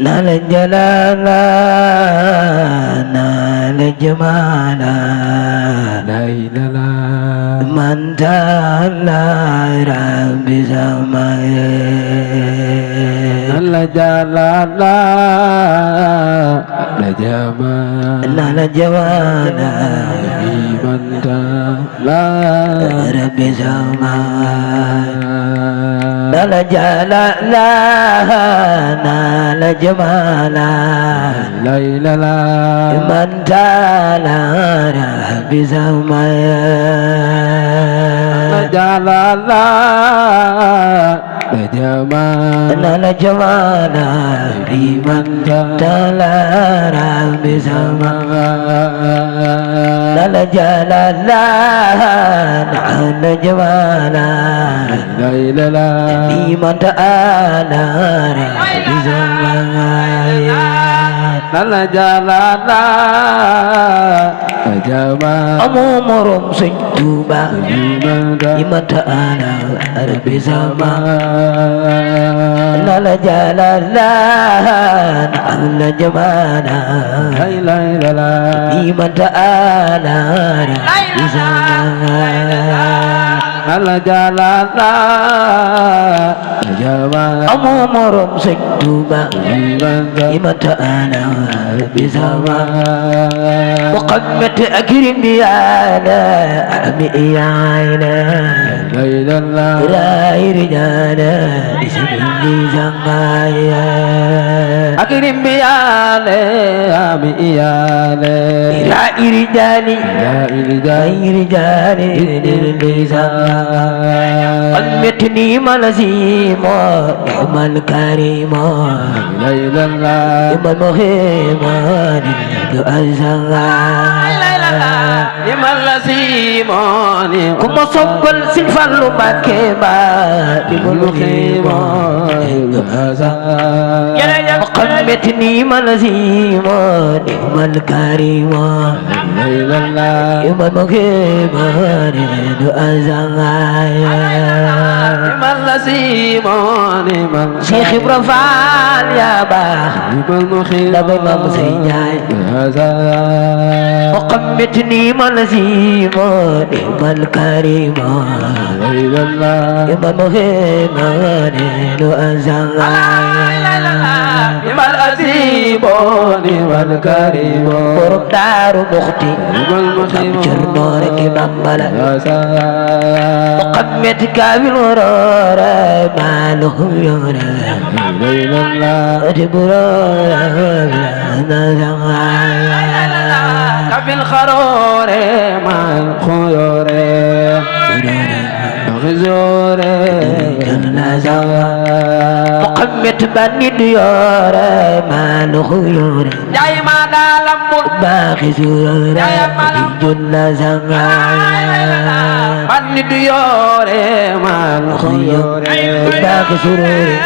نال جلالا نال جمالا لا إله من تعالى رب سماي نال جلالا لا جمال نال جمالا من تعالى رب سماي نال جلالا نال جمالا لا إله من تعالى رب سماي جلالا جمال نال جمالا لمن تعالى رب سماي نال جلالا نال جمالا لا إله لمن تعالى رب سماي نال جلالا جمال amu morom Sëñ Tuuba من liman ta'ala rabbi sama لا nala jalala nala jamala إله إلا الله liman ta'ala rabbi sama نال جلالا جمال amu morom Sëñ Tuuba من liman ta'ala rabbi sama جمال وقمت أكرم بيانا أمي عينا لا إله إلا الله راي رجالا اسمي زمايا أكرم بيالي أمي إيالي راي رجالي لا إله راي رجالي قمتني ملزيم نعم الكريم لا إله إلا الله نعم المهيم لمن لسيموني كما صبل سنفال مكيما المخيم وقمتني ملزيم نعم الكريم لا إله إلا الله نعم المهيم لمن لسيموني من Cheikh Ibra Fall yaa baax لمن المخيم damay maam say jaay وقمتني ملزيم نعم الكريم لا إله إلا الله نعم المهيم لمن لسيموني من الكريم borom Daaru Muxti لمن المخيم Cerno rek Bamba la لا وقمت كامل ورورا ما له يورا إله إلا الله كفي الخرور مع الخيور غزور وقمت بني ديارا ما له يورا جاي ما دالمبول باخي سورا جنة زغايا بني ديور مع الخيور باخي سروري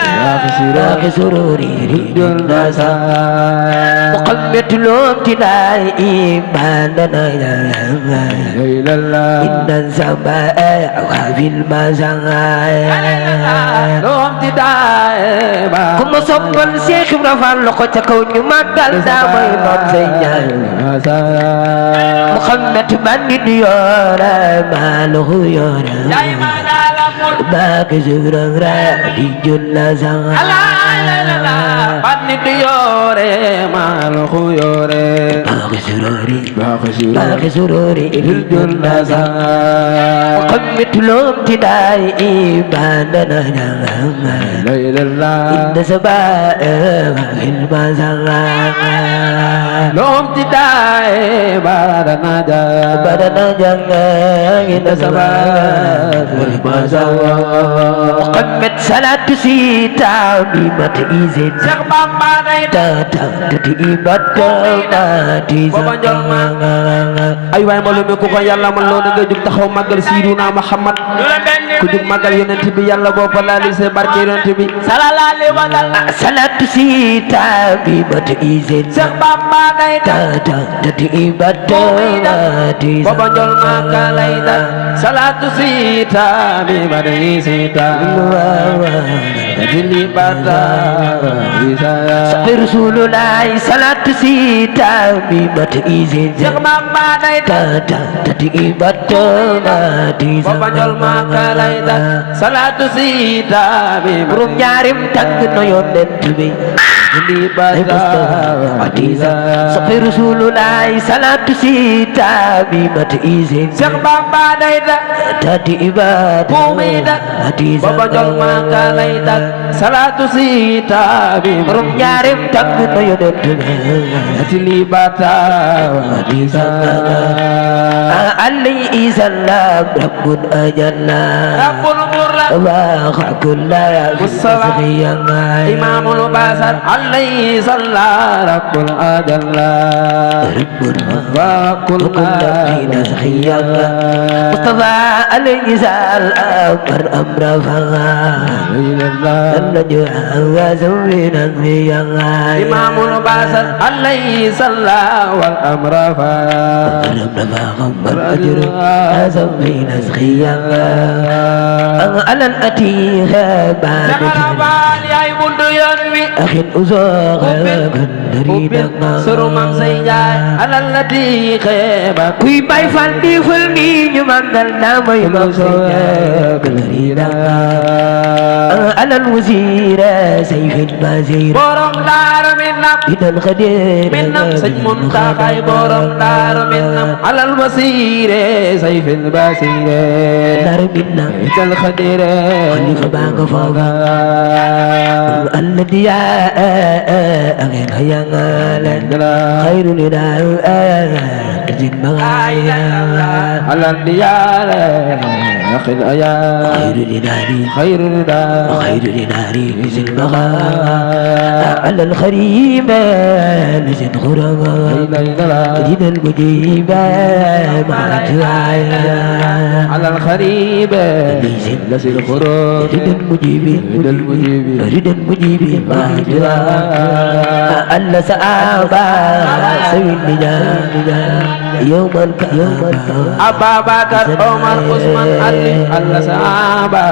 باخي سروري جنة زغايا وقمت لوم تلاي إيماننا يا إلى الله إن السماء وفي المزايا لوم تداي كما صبر Cheikh Ibra Fall loxo ca kaw ñu màggal daa may noon say ñaan Muhammad bani di yoora maa lahu yoora baaki suurang raa di julla sanga bani di yoore maa lahu yoore baaki sururi di julla sanga Muhammad loom ti daay ibaadana ñanga لا إله إلا الله inda sabaa ilma sanga لوم تداي بارنا جا badana janga inda sabaa ilma sanga Muhammad salatu sita bi mat izin Cheikh Bamba day tata tati ibada mati sanga ay waay mbooloo mi ku ko yàlla man loo da ngay jug taxaw màggal Sayyiduna Muhammad ku jug màggal yonent bi yàlla boo fa laali sa barke yonent bi sallallahu alayhi wa sallam salatu sita bi mat izin Cheikh Bamba day tata tati ibada mati baba njol màkka lay da salatu sita bi badri sita sanga Rasulullah salatu sita bi mat izin tati ibat mati salatu sita bi rum ñaarim tag no yonent bi Sopi Rasulullah salatu sita bi mat izin tati ibat mati salatu sita bi rum ñaarim tag no yonent bi علي سلام رب أجلنا وخ كل مسخيا إمام البصر عليه صلى رب أجلنا وخ كل مسخيا مصطفى عليه سلام أمر فغا النجوى وزوين الزيا إمام البصر عليه صلى والأمر أجر هذا من أزخيا أنا الأتيها بعد أخي أزاغ دريدا سرمام سيجاي على التي خيبا كوي باي فالدي فالدي نمان دلنا ما يمام سيجاي دريدا أنا الوزير سيف البازير بورم دار منام إذا الخدير منام سجمون تاقاي بورم دار منام على الوزير سيف البازير دار منام إذا الخدير خليفة باق فوقا الذي أغير هيانا خير لنا أجد مغايا على الديار أخذ أيا خير لناري نزل مغايا على الخريب نزل غرغا جد المجيب مع جوايا على الخريب نزل غرغا جد المجيب مع جوايا ألا سآبا سوي النجاة يوما أبا بكر عمر عثمان علي الله صحابة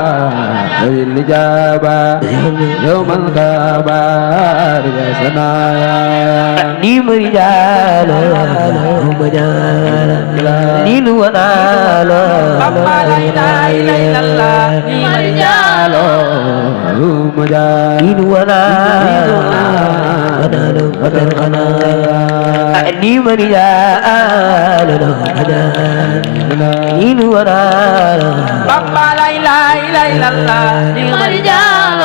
ذوي الإجابة يوم الكبار سنايا نيم رجال هم رجال نيل ونال أما لا إله إلا الله نيم رجال هم رجال نيل ونال ونال نيم رجال نيل ونال أما لا إله إلا الله نيم رجال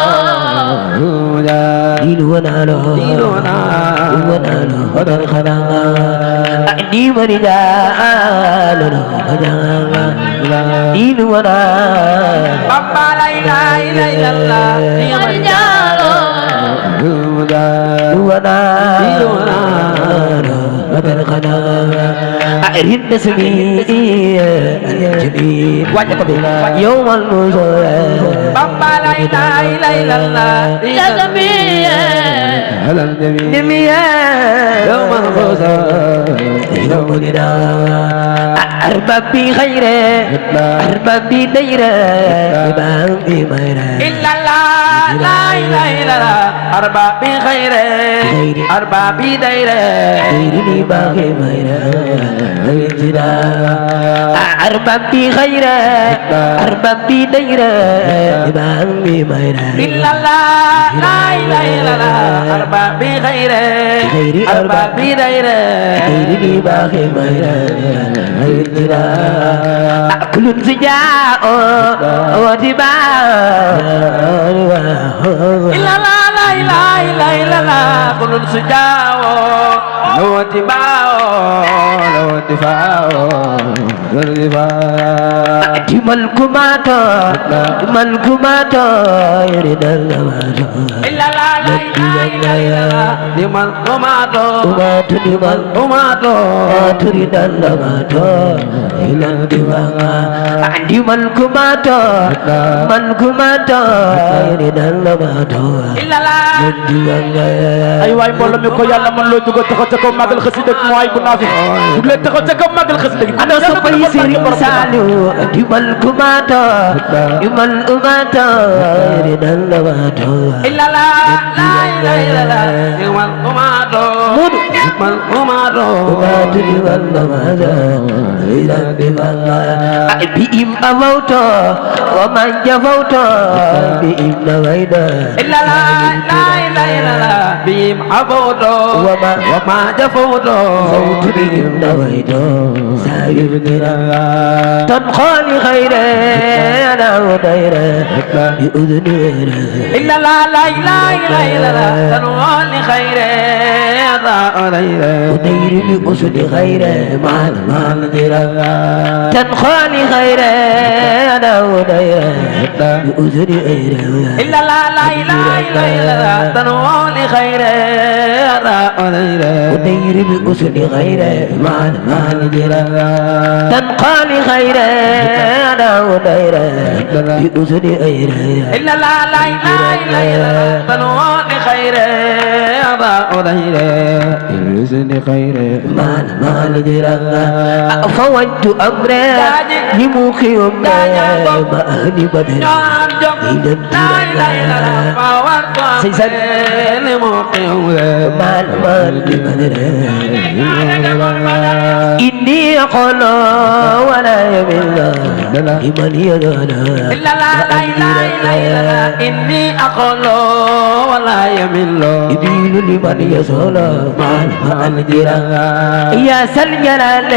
نيل ونال ونال نيم رجال نيل ونال أما لا إله إلا الله نيم رجال أرهن اسمي الجميل يوم النزول أما لا إله إلا الله يا جميل على الجميل يوم النزول يوم النداء أرباب بخيره أرباب بديره إمام بميره إلا الله لا إله إلا الله أرباب بخيره أرباب بديره غيرني باقي ميره أرباب بخيره أرباب بديره إمام بميره إلا الله لا إله إلا الله أرباب بخيره أرباب بديره غيرني باقي ميره كل سجاء وتباع إلا الله لا إله إلا الله كل سجاء وتباع ملكماتا يريد الله إلا الله لا إله liman umato umato liman umato turidan umato ilan diwaga liman kumato man kumato iridan umato ilala diwaga ay waay mbooloo mi ko yàlla man loo jóg taxaw ca kaw magal xasida ak mooy bu naafi jug leen taxaw ca kaw magal xasida gi ana soppay Serigne Saliou liman kumato liman umato iridan umato ilala la ilala liman umato liman umato umato liman umato ilan diwaga بإم أموتا ومن جفوتا بإم نويدا إلا لا لا لا لا بإم أموتا وما جفوتا صوت بإم نويدا سايب نرى تنخالي خيرا أنا وديرا بأذني إلا لا لا لا لا لا تنخالي خيرا أنا وديرا ودير بأسد خيرا مع المال درا تنخالي خيرا أنا وديرا بأذن إلا لا لا لا لا تنوالي خيرا أنا وديرا ودير بأسد خيرا مع المال درا تنخالي خيرا أنا وديرا بأذن إلا لا لا لا لا تنوالي خيرا أنا وديرا بأذن خيرا مع المال درا فوجت أمرا لمقيم ما أهل بدر إلى الدرا سيسن مال بدر إني أقول ولا يمل لمن يدانا لا لا لا إني أقول ولا يمل يدين لمن يسول مال بدر يا سلجلال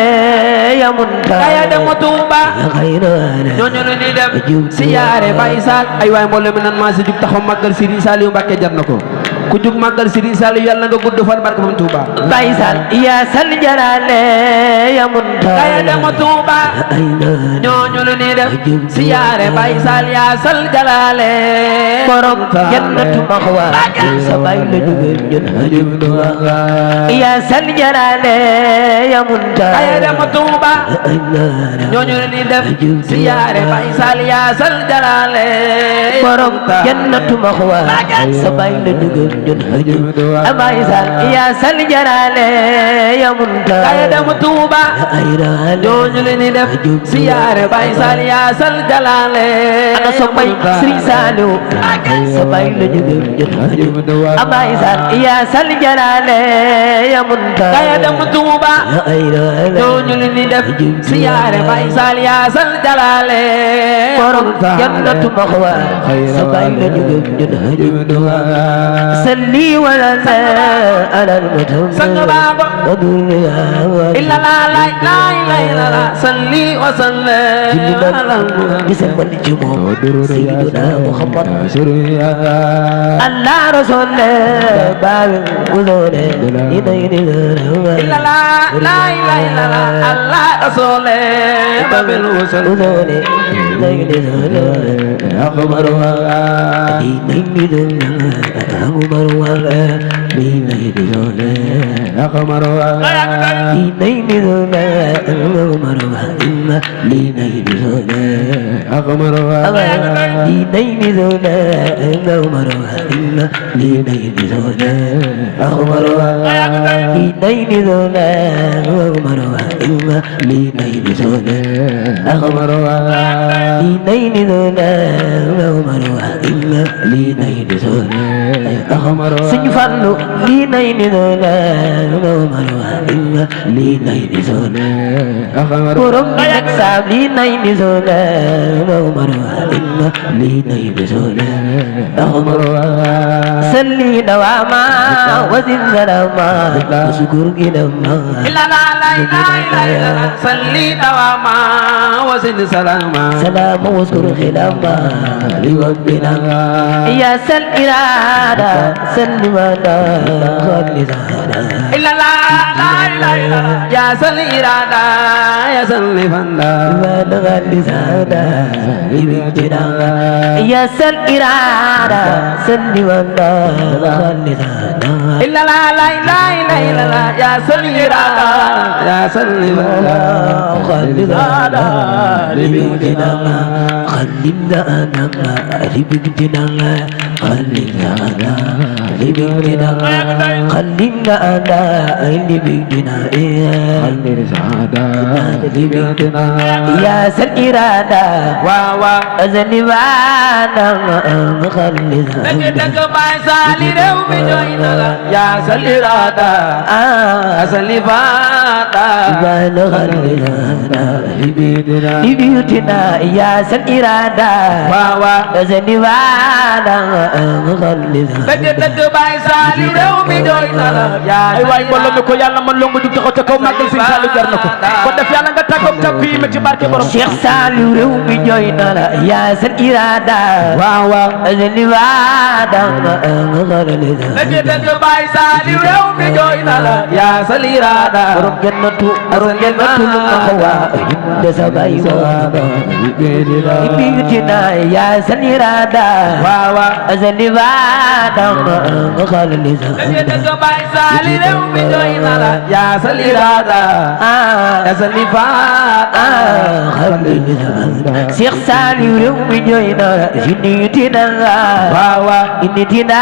يا منتهى يا دم توبا ñooñu la ñuy dem siyaare Baye Sall ay waay mbooloo mi nan maa si jug taxaw màggal Serigne Saliou Mbacké jar na ko ku jug màggal Serigne Saliou yàlla nga gudd fan barke Borom Touba Baye Sall ya sal jalale ya munta ya dem Touba ñooñu la ñuy dem siyaare Baye Sall ya sal jalale borom jannatu maxwa sa bay la jóge ñun hajum duwa ya sal jalale ya munta ya dem Touba ñooñu la ñuy dem siyaare Baye Sall ya sal jalale borom jannatu maxwa sa bay la jóge ñun hajum duwa Baye Sall ya sal jalale ya munta ya dem Touba ñooñu la ñuy dem siyaare Baye Sall ya sal jalale ana soppay Serigne Saliou sa bay la jóge ñun hajum duwa Baye Sall ya sal jalale ya munta ya dem Touba ñooñu la ñuy dem siyaare Baye Sall ya sal jalale borom jannatu maxwa sa bay la jóge ñun hajum duwa salli wala sa ala al-mutam sang baaba illa la la la la la salli wa sallim ala bismil jumo sayyiduna Muhammad Allah rasul babil uzule idayni illa la la la la Allah rasul babil uzule idayni akhbaruha idayni akhbaruha Sëñ Fallu lii nay ni doona lii nay ni doona borom bi nag saam lii nay ni doona lii nay ni doona salli dawama wasin salama sukur gi dama la la la la salli dawama wasin salama salama waskur khilama li rabbina ya sal irada سلمنا خالدنا إلا لا يا سل إرادة يا سل فندا يا سل إرادة سل فندا إلا لا لا لا لا لا لا يا سل إرادة يا سل فندا خلدنا لبيتنا خلدنا لبيتنا خلدنا لبيتنا خلدنا لبيتنا لبيتنا يا سل إرادة واوا أزنبانا خلدنا دك باي سالي ريو مي جوينا يا سل إرادة أسلي فاتا لبيوتنا يا سل إرادة واوا زنبانا مخلصا dëgg baay saali réew mi doy na la ay waay mbooloo mi ko yàlla man longu jug taxaw ca kaw màggal Sëriñ Saliou jar na ko ko def yàlla nga tàggoog tàgg yi ma ci barke borom Cheikh Saliou réew mi doy na la ya sel irada waaw waaw zalibada mخلصا dëgg baay saali réew mi doy na la yaa sal irada borom jannatu maxwa inda sabay لبيوتنا يا سل إرادة waaw waaw زنبانا مخلصا dëgg baay saali réew mi doy na la yaa sal irada asali faata Cheikh Saliou réew mi doy na la jinitina waaw waaw initina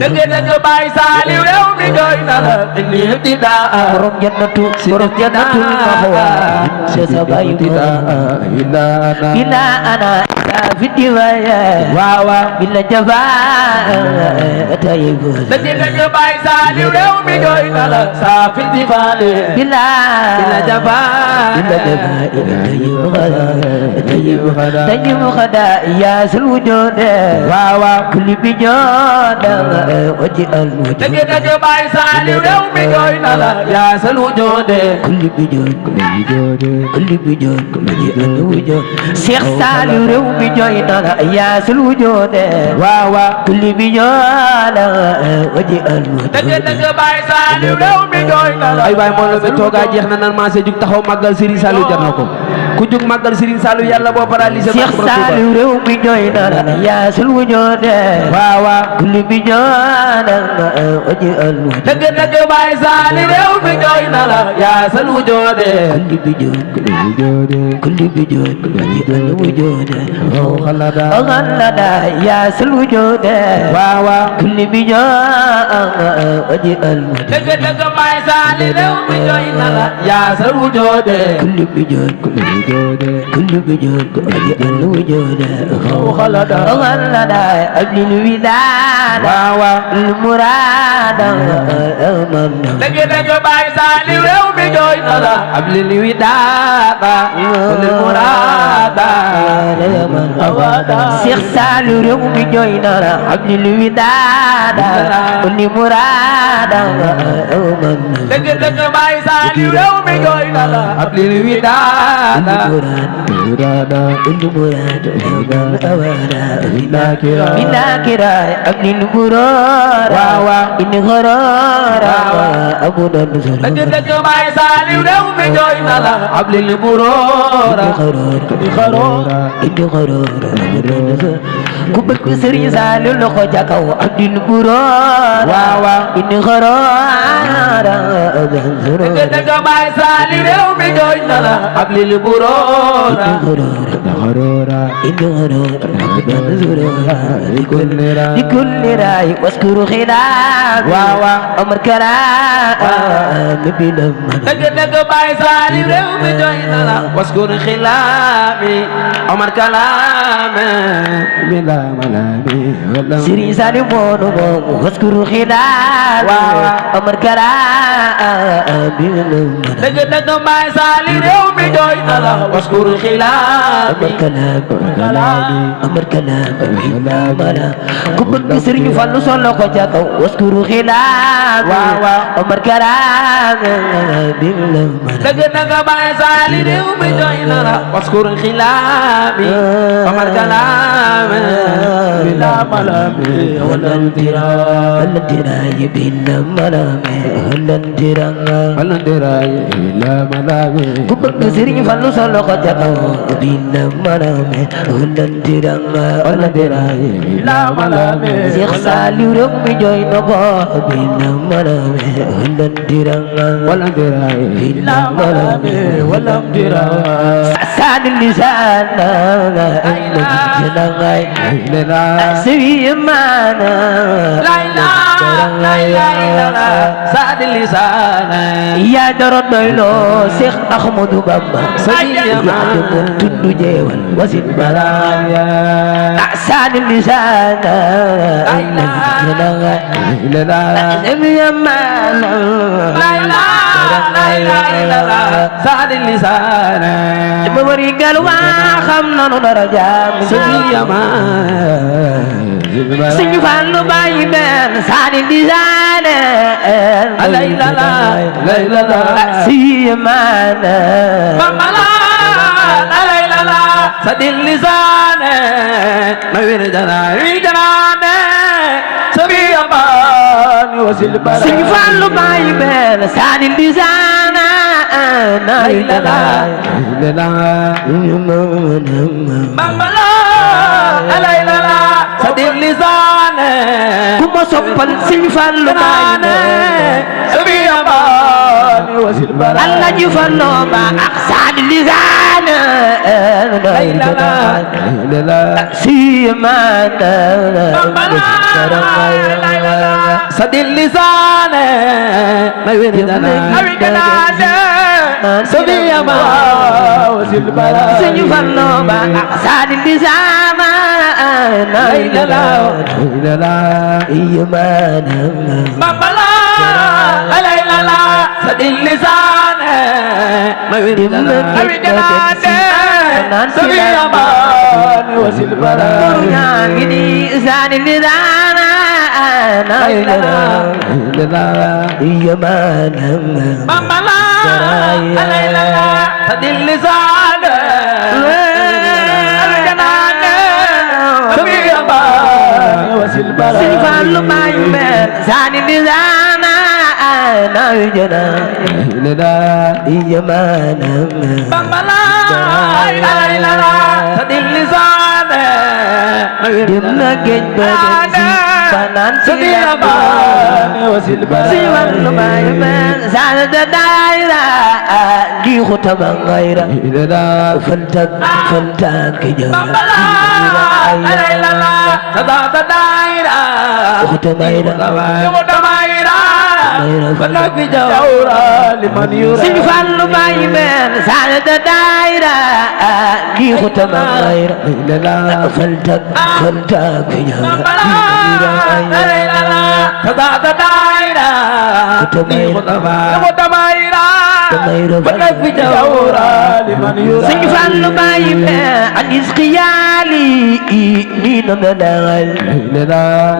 dëgg baay saali réew mi doy na la initina borom jannatu maxwa inda sabay بلا أنا في الدوايا waawa بلا جفاء طيب dëgg baay saali réew mi doy na la saa fi di faale بلا jabaa بلا جفاء طيب طيب خدا يا سلوجود waawa كل بجود وجه الوجود dëgg baay saali réew mi doy na la yaa sal wujoode كل بجود كل بجود وجه الوجود شيخ ساليو réew mi doy na la يا سلوجود waawa كل بجود وجه الوجود dëgg baay saali réew mi doy na la ay waay moo la mi toogaa jeex na nan maase jug taxaw màggal Serigne Saliou jar na ko ku jug màggal Serigne Saliou yàlla boo paralysé Cheikh Saliou réew mi doy na la يا سلوجود waawa كل بجود وجه الوجود dëgg baay saali réew mi doy na la yaa sal wujoode كل بجود كل بجود وجه الوجود غلد يا سلوجود waawa كل بجود وجه الوجود dëgg baay saali réew mi doy na la yaa sal wujoode كل بجود كل بجود وجه الوجود غلد قبل الوداد waawa المراد أمن dëgg baay saali réew mi doy na la ab li li wi daata lil muraada Cheikh Saliou réew mi doy na la ab li الوداد المراد أمن dëgg baay saali réew mi doy na la ab li li wi daata المراد بناكرة ابن البرار إن غرار أبو النصر dëgg baay saali réew mi doy na la ab li li muroora إن غرار أبو النصر كبك سري سالو لخو جاكو عبد البرار إن غرار أبو النصر dëgg baay saali réew mi doy na la ab li li muroora إن غرار أبو النصر لكل راي واذكر خلاف أمر كرام بلما dëgg baay saali réew mi doy na la waskur xilaami omar kalaame bila malami سري سالم ونمو واذكر خلاف أمر كرام بلما dëgg baay saali réew mi doy na la waskur xilaami كلام أمر كلام ملا كبر سرني فلو صلى خجاك واذكروا خلاف أمر كلام دغنا باي سالي ريو مي جوينا واذكر خلاف أمر كلام بلا ملامي ولا الدراي بلا ملامي الدراي لا ملامي كبر سرني فلو صلى خجاك بلا ملامي الدراي لا ملامي Cheikh Saliou rek mi jooy na ko bina marame ولا دراي لا ملامي ولا دراي سعد اللسان سوي معنا لا لا سعد اللسان يا درد لو Cheikh Ahmadou Bamba سوي معنا tundu jeewal wasit برايا سعد اللسان سوي معنا سعد اللسان ma wari gal waa xam nanu dara jaam سوي ما Sëñ Fallu bàyyi benn Sadi Lisaane لا si maana بملا لا سعد اللسان ما وردنا سوي ما وسيل برا Sëñ Fallu bàyyi benn Sadi Lisaane بملا لا سعد اللسان ku ma soppal Sëñ Fallu bàyyi benn سوي ما وسيل برا Allah ji Fallu ba ak Sadi Lisaane si maana سعد اللسان ما وردنا سوي ما وسيل برا Sëñ Fallu ba ak Sadi Lisaane بملا لا سعد اللسان ما وردنا سوي ما وسيل برا Sadi Lisaane بملا سعد اللسان سوي ما وسيل برا Sëñ Fallu bàyyi benn Sadi Lisaane بملا سعد اللسان dem na géej ba dem si fanaan si سوي ما وسيل برا Sëñ Fallu bàyyi benn Sadi da daayira di xutaba ngayra faltak ki Sëñ Fallu bàyyi benn Sadi da daayira di xutaba ngayra faltak ki Sëñ Fallu bàyyi benn anis xiyaali ni na dalal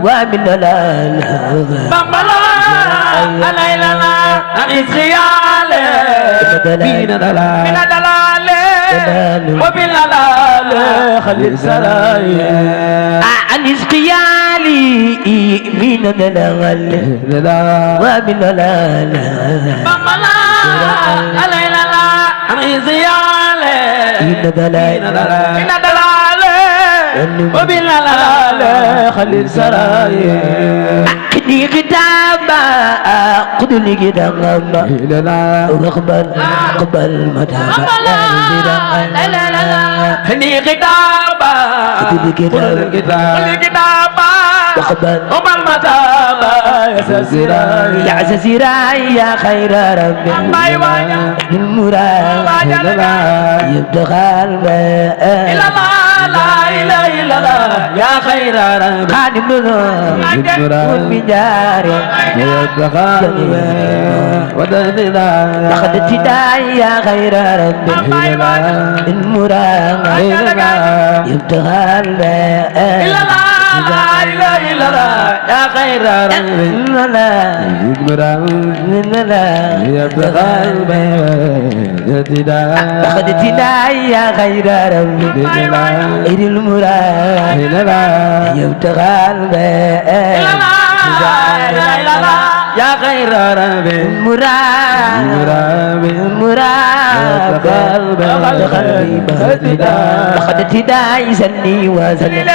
wa min dalal خليل سراي anis xiyaali ni na dalal wa min dalal خليل سراي أكني كتابا قدني كتابا واقبل متابا خلي كتابا قدني كتابا واقبل متابا يا سسيراي يا خير ربي المراد يبتغى الماء يا خير رب خادم نور بجار ودنا لقد ابتداء يا خير رب المراد يبتغى يا خير رب لقد ابتداء يا خير رب المراد يبتغى يا خير رب مراد لقد ابتداء سني وسلم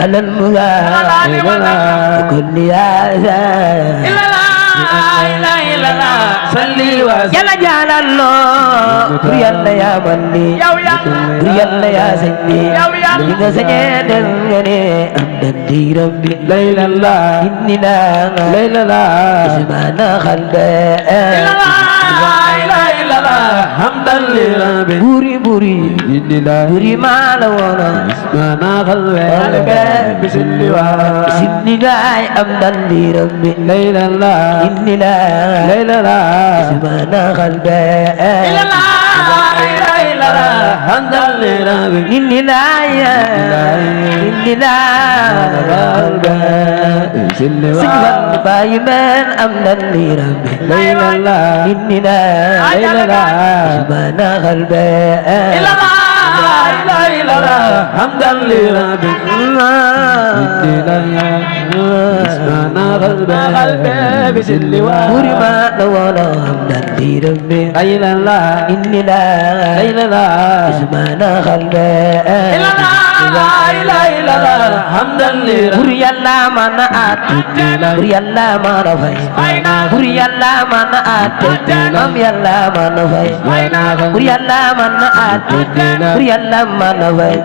على المراد وكل يا صلي وسلم يلا جعل الله يلا يا مني يلا يا سيدي لك سجد الغني أمدي ربي ليلى الله إني لا ليلى الله اسمعنا خلبي حمدا لربي بوري بوري إني لا بوري ما لونا اسمعنا قلبي بسلوى سيدني لا أمدا لربي ليلى الله إني لا ليلى الله اسمعنا خلبي حمدا لربي إني لا إني لا سجلا بايمان أمدا لربي ليلى الله إني لا ليلى الله اسمعنا خلبي حمدا لربي اسمعنا قلبي بسلوى بوري ما لونا أمدا لربي ليلى الله إني لا ليلى الله اسمعنا خلبي حمدا لربي bur yàlla mën a àtte bur yàlla mën a fay bur yàlla mën a àtte am yàlla mën a fay bur yàlla mën a àtte bur yàlla mën a fay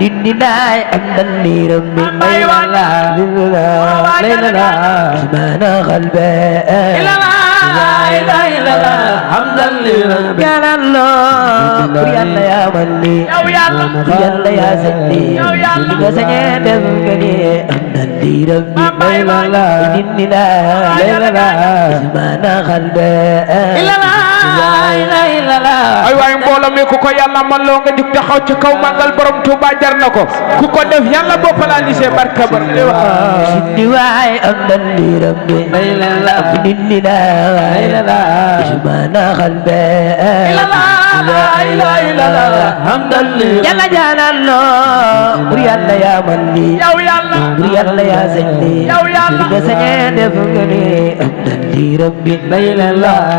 dindi daay am dal liiram mi layla subhana qalbi حمدا لربي يا الله bur yàlla yaa man ni bur yàlla yaa sañ ni li nga sañee def nga ni am dal liiram mi dindi daay subhana qalbi ay waay mbooloo mi ku ko yàlla man loo nga jug taxaw ci kaw màggal borom Tuuba jar na ko ku ko def yàlla boo paralysé barka bar dindi waay am dal liiram mi dindi daay subhana qalbi حمدا لربي yàlla jaanal loo bur yàlla yaa man ni bur yàlla yaa sañ ni li nga sañee def nga ni am dal liiram mi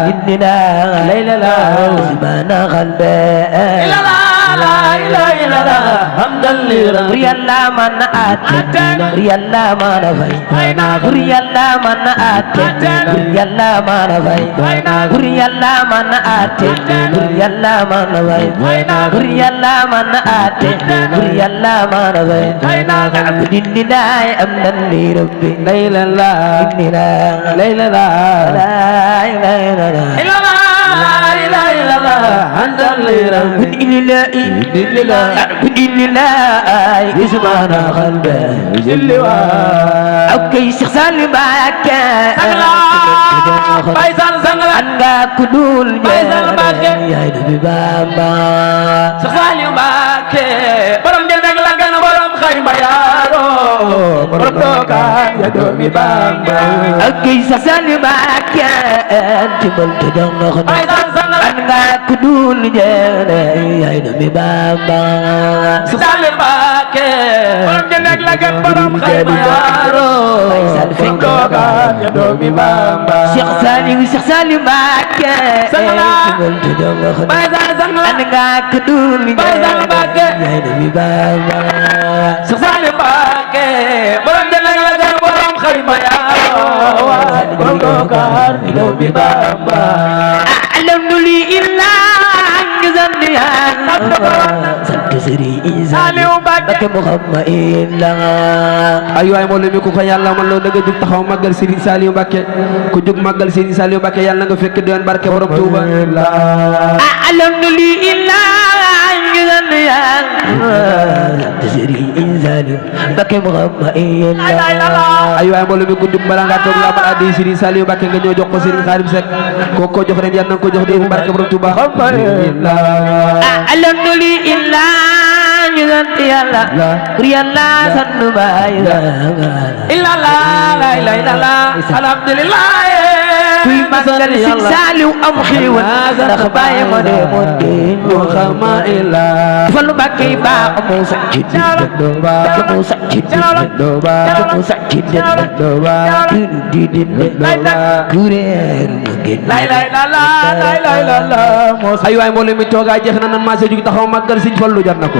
dindi daay subhana qalbi حمدا لربي bur yàlla man na àtte bur yàlla man a fay bur yàlla man na àtte bur yàlla man a fay bur yàlla man na àtte bur yàlla man a fay bur yàlla man na àtte bur yàlla man a fay dindi daay am nan li rabbi ليلى الله dindi daay ليلى الله laay حمدا لربي بدين الله اسمعنا قلبي اوكي شيخ سالم باكا فيصل سنغلا anga kudul Faisal Mbacké ya nabi bamba Salim Mbacké borom del beg la gan borom xayma yaaro borom dokan ya doomi Bamba اوكي شيخ سالم باكا تبل تدون Faisal Sangala anga kudul ya nabi bamba Salim Mbacké borom del beg la gan borom xayma yaaro borom dokan ya doomi Bamba Cheikh Salim Mbacké Sangala tibal tedon Faisal Sangala anga kudul Faisal Mbacké ya nabi bamba Salim Mbacké borom del beg la gan borom xayma yaaro borom dokan ya doomi Bamba alhamdulillah ngizan ya sant Sëriñ Isa Saliou Mbacké Mbakke Muhammad illa ay waay mbooloo mi ku ko yàlla man loo nga jug taxaw màggal Serigne Saliou Mbacké ku jug màggal Serigne Saliou Mbacké yàlla nga fekk doon barke borom Touba alhamdulillah ñu sant Yàlla Serigne Saliou Mbakke Muhammad illa ay waay mbooloo mi ku jug bala nga toog la man addi Serigne Saliou Mbacké nga ñëw jox ko Serigne Khadim Seck ko jox ren yàlla nga ko jox di barke borom Touba alhamdulillah ñu sant Yàlla pour Yàlla sant baay illa la ilaha illallah alhamdulillah kuy màggal Serigne Saliou am xéewal ndax baay ma de mo de ñu xama illa Fallu Mbakke baax moo sax ci Mbakke moo sax ci Mbakke moo sax ci di kuréel mu gën la ilaha illallah ay waay mbooloo mi toogaay jeex na nan maa jug taxaw màggal Serigne Fallu jar na ko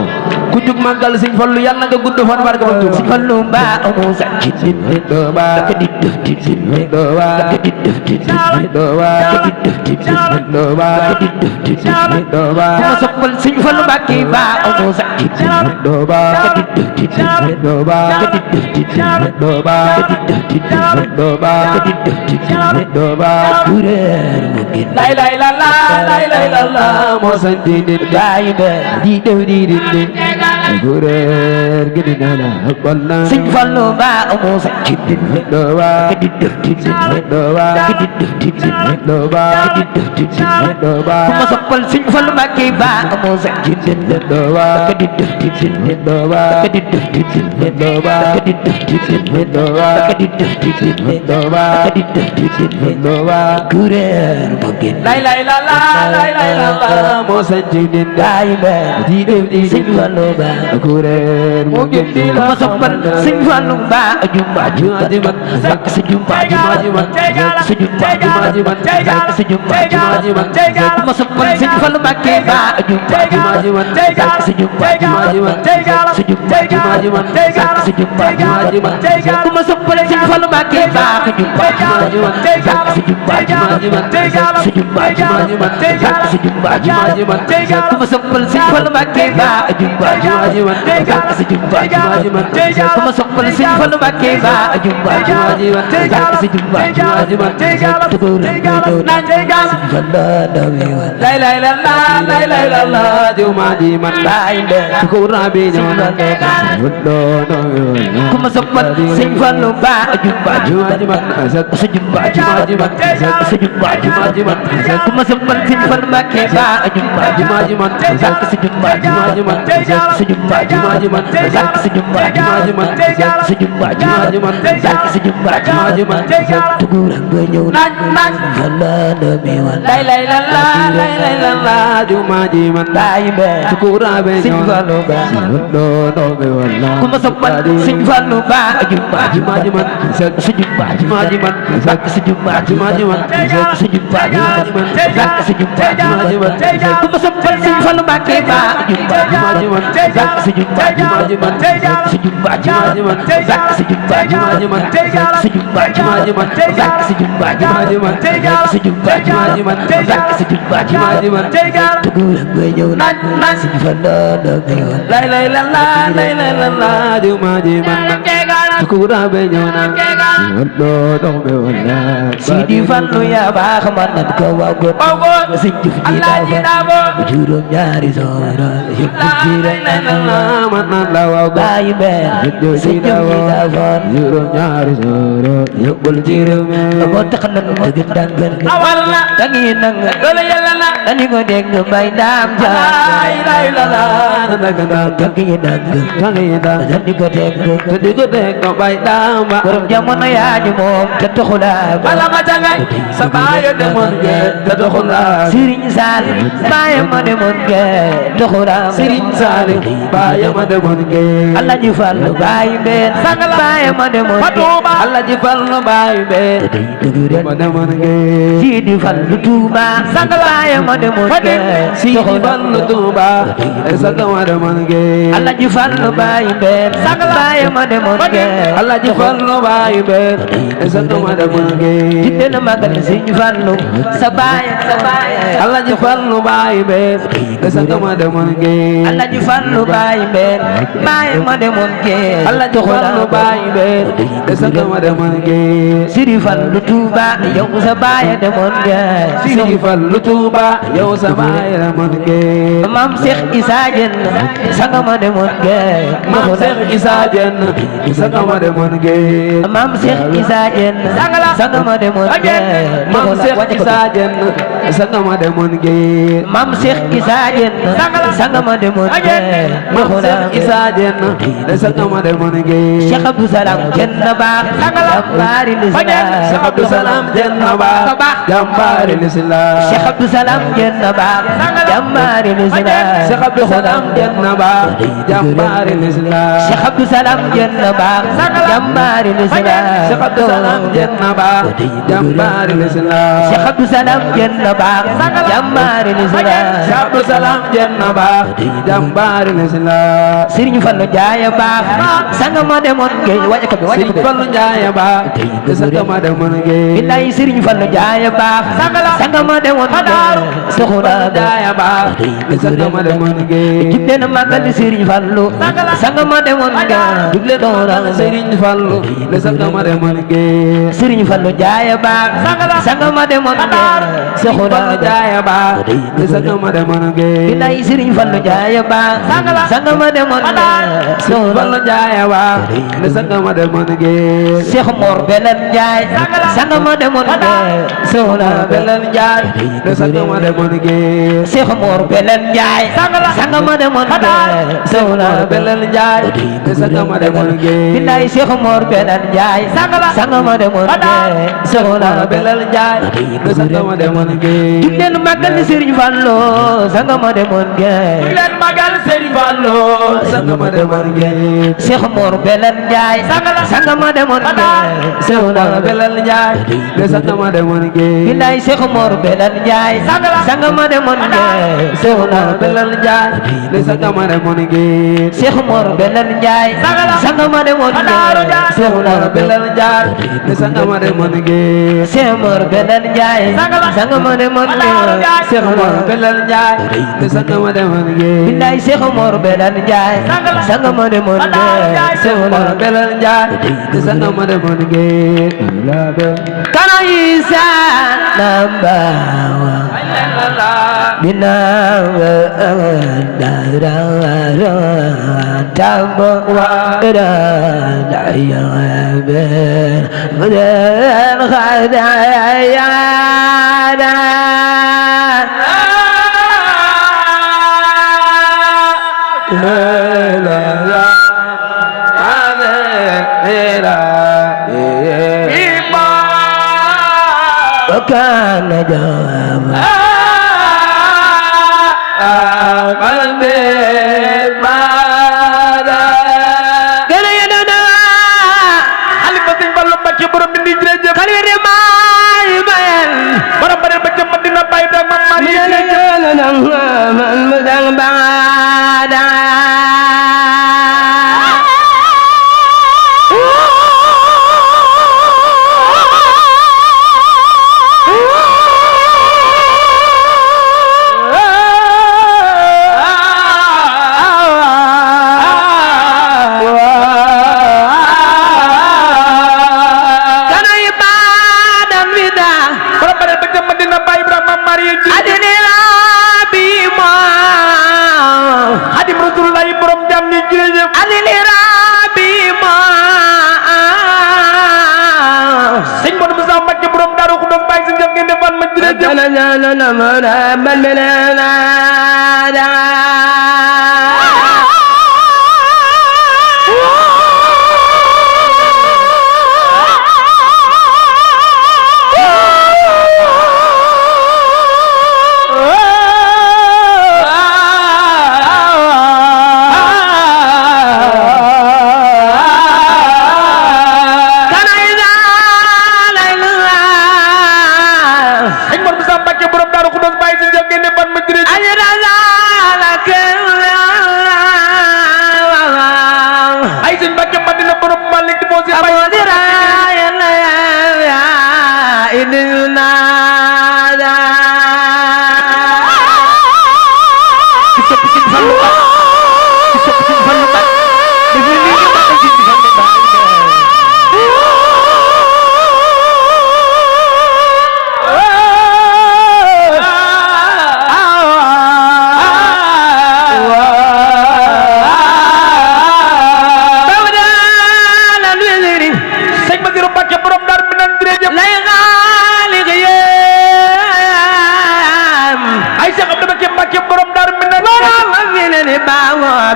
ku jug màggal Serigne Fallu yàlla nga gudd fan barke borom Touba Serigne Fallu baax moo sax ci Mbakke di def di Mbakke di def di ma soppal Serigne Fallu Mbakke baax moo sax ci Mbakke di def di Mbakke di def di Mbakke di def di Mbakke di def di kuréel mu gën la ilaha illallah moo sant nit baay be di def di kuréel gi dina la bonna Serigne Fallu baax moo sax ci Mbakke di def di Mbakke di def di Mbakke di def di ma soppal Serigne Fallu Mbakke baax moo sax ci Mbakke di def di Mbakke di def di Mbakke di def di Mbakke di def di Mbakke di def di kuréel mu gën la ilaha illallah moo sant nit baay be di def di Serigne Fallu baax kuréel mu gën ma soppal Serigne Fallu baax jumba jumba sak sa jumba jumba sa jumba jumba sak sa jumba jumba ma soppal Serigne Fallu Mbakke baax jumba jumba sak sa jumba jumba sa jumba jumba sak sa jumba jumba ma soppal Serigne Fallu Mbakke baax jumba jumba sak sa jumba jumba sa jumba jumba sak sa jumba jumba ma soppal Serigne Fallu Mbakke baax jumba jumba sak sa jumba jumba ma soppal Serigne Fallu Mbakke baax jumba jumba sak sa jumba jumba tugur la ilaha illallah juma di man baay be ko rabi Serigne ku ma soppal Serigne Fallu baax jumba jumba sa jumba jumba sa jumba jumba ku ma soppal Serigne Fallu Mbakke baax jumba jumba sak sa jumba jumba sa jumba jumba sak sa jumba jumba sa jumba jumba sak sa jumba jumba tugur nga ñëw na Fallu na mi wan la ilaha illallah juma di man baay be ko rabi Serigne Fallu baax ku ma soppal Serigne Fallu baax jumba jumba sa jumba jumba sak sa jumba jumba sa jumba jumba sak sa jumba jumba ku ma soppal Serigne Fallu Mbakke baax jumba jumba sak sa jumba jumba sa jumba jumba sak sa jumba jumba sa jumba jumba sak sa jumba jumba sa jumba jumba sak sa jumba jumba tugur nga ñëw na Serigne Fallu na mi wan la ilaha illallah juma di man ko rabi ñona Sidi Fallu ya baax man nan ko wa got si juf ji dafa juróom ñaari soora yëpp juróom man la wa baay be si juf ji dafa juróom ñaari soora yëppul juróom moo tax nan dëgg dangal awal na dangi nang loolu yàlla na dañu ko dégg bay daam la ja ilaha illallah dangi nang dañu ko dégg bay dama borom jamono yaa ñu moom te taxula bala ma jangay sa baayo demoon ge te doxula Serigne Sall baayam ma demoon ge taxula Serigne Sall baayam ma demoon ge Alaaji Fallu baay be baayam ma demoon ge Alaaji Fallu baay be ma demoon ge Sidi Fallu Tuuba baayam ma demoon ge Sidi Fallu Tuuba ma demoon ge Alaaji Fallu baay be baayam ma demoon ge Alaaji Fallu baay mbeen sang ma demoon géej judde na magal Sëriñ Fallu sa baay Alaaji Fallu baay mbeen sang ma demoon géej Alaaji Fallu baay mbeen baay ma demoon géej Alaaji Fallu baay mbeen sang ma demoon géej Sëriñ Fallu Tuuba yow sa baay demoon géej Sëriñ Fallu Tuuba yow sa baay demoon géej Maam Cheikh Issa Diène sang ma demoon géej Maam Cheikh Issa Diène sang ma demoon géej Maam Cheikh Issa Diène sang ma demoon géej Maam Cheikh Issa Diène sang ma demoon géej Maam Cheikh Issa Diène sang ma demoon géej Maam Cheikh Issa Diène sang ma demoon géej Cheikh Abdou Salam Diène baax jàmbaari lislaam Cheikh Abdou Salam Diène baax jàmbaari lislaam Cheikh Abdou Salam Diène baax jàmbaari lislaam Cheikh Abdou Salam Diène baax jàmbaari lislaam Cheikh Abdou Salam Diène baax jàmbaari lislaam Cheikh Abdou Salam Diène baax jàmbaari lislaam Cheikh Abdou Salam Diène baax jàmbaari lislaam Cheikh Abdou Salam Diène baax jàmbaari lislaam Serigne Fallou Ndiaye baax sang ma demoon géej wàcce ko bi wàcce ko Serigne bi Fallou Ndiaye baax sang ma demoon géej billaay Serigne Fallou Ndiaye baax sang ma demoon géej soxna Ndiaye baax sang ma demoon géej jublee na màggal Serigne Fallou sang ma demoon géej jublee doona Serigne Fallou sang ma demoon géej Serigne Fallou Ndiaye baax sang ma demoon géej soxna Ndiaye baax sang ma demoon géej billaay Serigne Fallou Ndiaye baax sang ma demoon géej Serigne Fallou Ndiaye baax sang ma demoon géej Cheikh Mor Belal Ndiaye sang ma demoon géej soxna Belal Ndiaye sang ma demoon géej Cheikh Mor Belal Ndiaye sang ma demoon géej soxna Belal Ndiaye sang ma demoon géej billaay Cheikh Mor Belal Ndiaye sang ma demoon géej soxna Belal Ndiaye sang ma demoon géej jug leen màggal Serigne Fallou sang ma demoon géej leen magal Serigne Fallou sang ma demoon géej Cheikh Mor Belal Ndiaye sang ma demoon géej soxna Belal Ndiaye sang ma demoon géej billaay Cheikh Mor Belal Ndiaye sang ma demoon géej soxna Belal Ndiaye sang ma demoon géej Cheikh Mor Belal Ndiaye sang ma demoon géej soxna Belal Ndiaye sang ma demoon géej Cheikh Mor Belal Ndiaye sang ma demoon géej Cheikh Mor Belal Ndiaye sang ma demoon géej billaay Cheikh Mor Belal Ndiaye sang ma demoon géej Cheikh Mor Belal Ndiaye sang ma demoon géej Kano Isa nambawa binawa darara tambo darara yabe mudan khadaya وكان جوابا قلبي ماذا قال يا نانا Xalifa Sëñ Fallu Mbàkke borom bi ndi jërëjëf قال يا رماي بين borom bare ba ca Madina Baay Ibrahima Maam Maari jërëjëf من مدن بعد كان عبادا بدا borom bare ba ca Madina Baay Ibrahima Maam Maari jërëjëf أدني ربي ما Xadim Rasulullahi borom jàmm ñi jërëjëf أدني ربي ما Sëñ Modou Moussa Mbàkke borom Daaru Xudoos Baay si njëf ngeen defal ma jërëjëf أنا من Sëñ Modou Moussa Mbàkke borom Daaru Xudoos Baay si njëf ngeen defal ma jërëjëf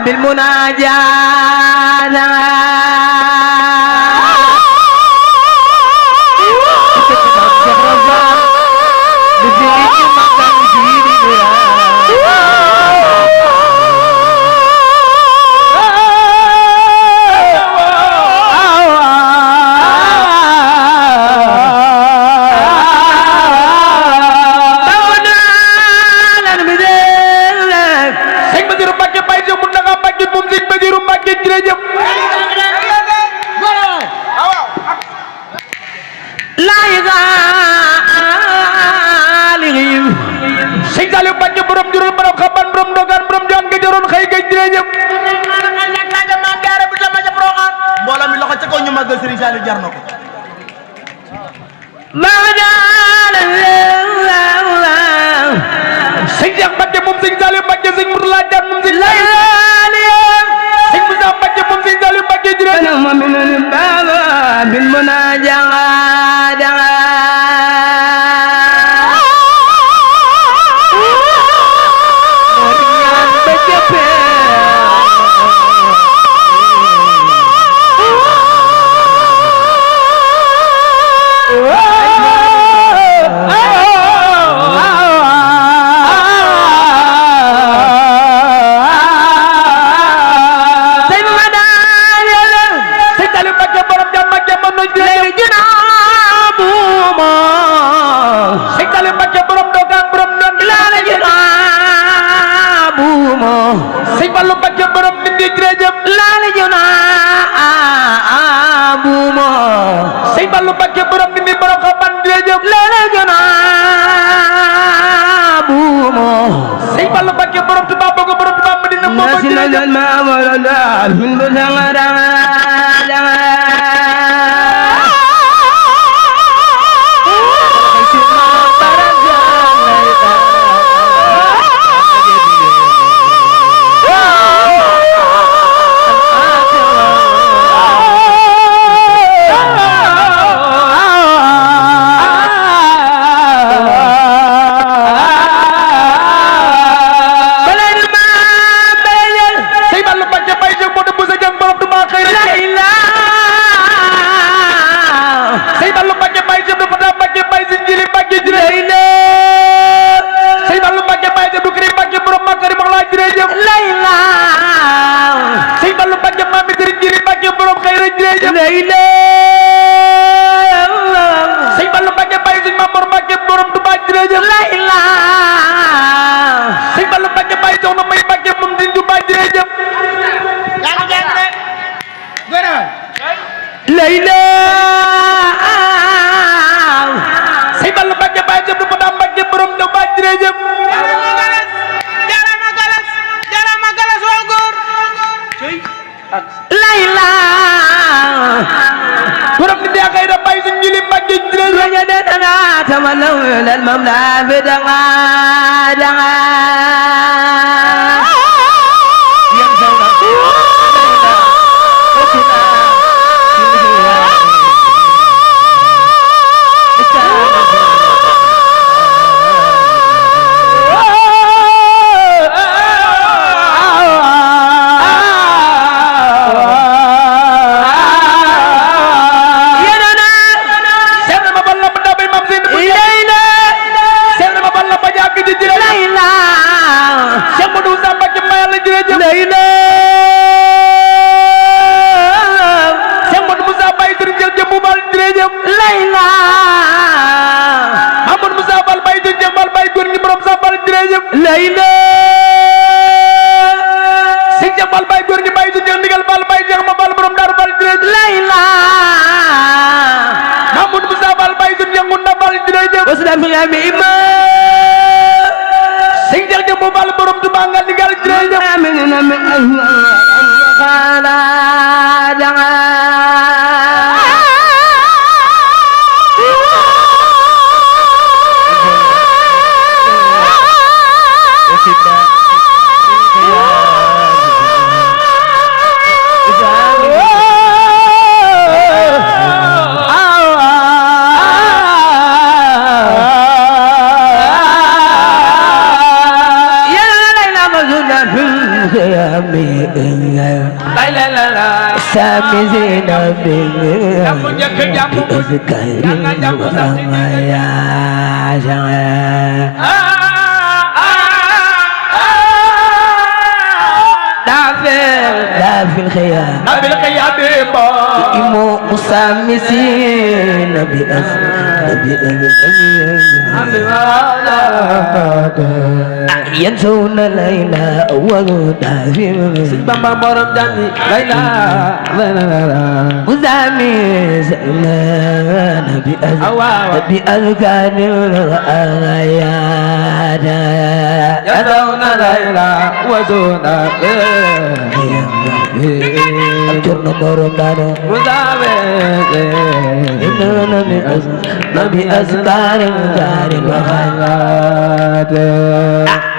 بالمناجاة مسامزين Jàmm njëkk jàmm mujj yàlla jàmm sax ci دافع الخيام Nabil Xiyaam bo إمو مسامسين ينسون ليلى ودافع Bamba borom jànni layla مسامس بأذكار الآيات يدعون layla وزونا أبجرنا مرمنا نبي أذكار الآيات